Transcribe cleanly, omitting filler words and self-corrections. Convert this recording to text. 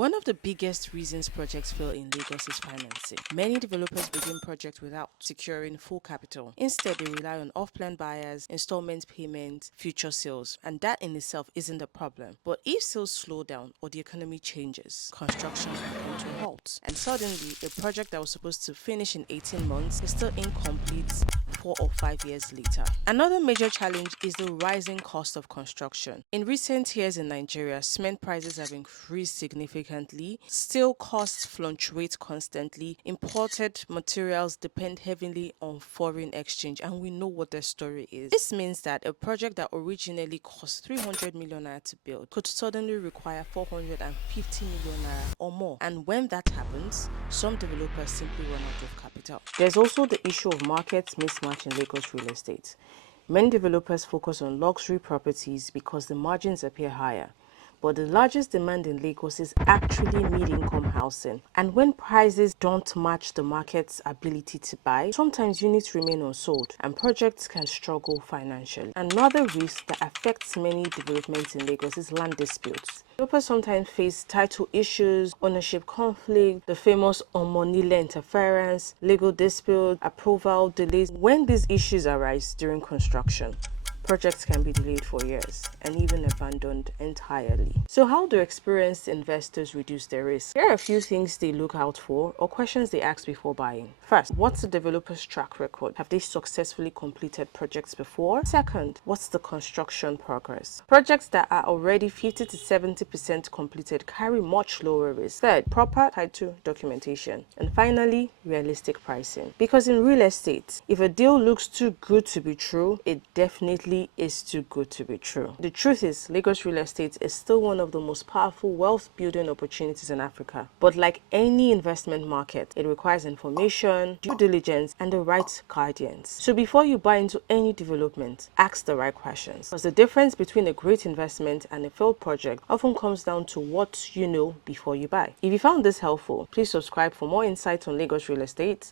One of the biggest reasons projects fail in Lagos is financing. Many developers begin projects without securing full capital. Instead, they rely on off-plan buyers, installment payments, future sales, and that in itself isn't a problem. But if sales slow down or the economy changes, construction can come to a halt. And suddenly, a project that was supposed to finish in 18 months is still incomplete 4 or 5 years later. Another major challenge is the rising cost of construction. In recent years in Nigeria, cement prices have increased significantly, steel costs fluctuate constantly, imported materials depend heavily on foreign exchange, and we know what the story is. This means that a project that originally cost 300 million naira to build could suddenly require 450 million naira or more. And when that happens, some developers simply run out of capital. There's also the issue of market mismatch in Lagos real estate. Many developers focus on luxury properties because the margins appear higher. But the largest demand in Lagos is actually mid-income housing. And when prices don't match the market's ability to buy, sometimes units remain unsold and projects can struggle financially. Another risk that affects many developments in Lagos is land disputes. Developers sometimes face title issues, ownership conflict, the famous Omonile interference, legal dispute, approval delays. When these issues arise during construction, projects can be delayed for years and even abandoned entirely. So how do experienced investors reduce their risk? Here are a few things they look out for or questions they ask before buying. First, what's the developer's track record? Have they successfully completed projects before? Second, what's the construction progress? Projects that are already 50 to 70% completed carry much lower risk. Third, proper title documentation. And finally, realistic pricing. Because in real estate, if a deal looks too good to be true, it definitely is too good to be true. The truth is, Lagos real estate is still one of the most powerful wealth building opportunities in Africa. But like any investment market, it requires information, due diligence, and the right guardians. So before you buy into any development, ask the right questions. Because the difference between a great investment and a failed project often comes down to what you know before you buy. If you found this helpful, please subscribe for more insights on Lagos real estate.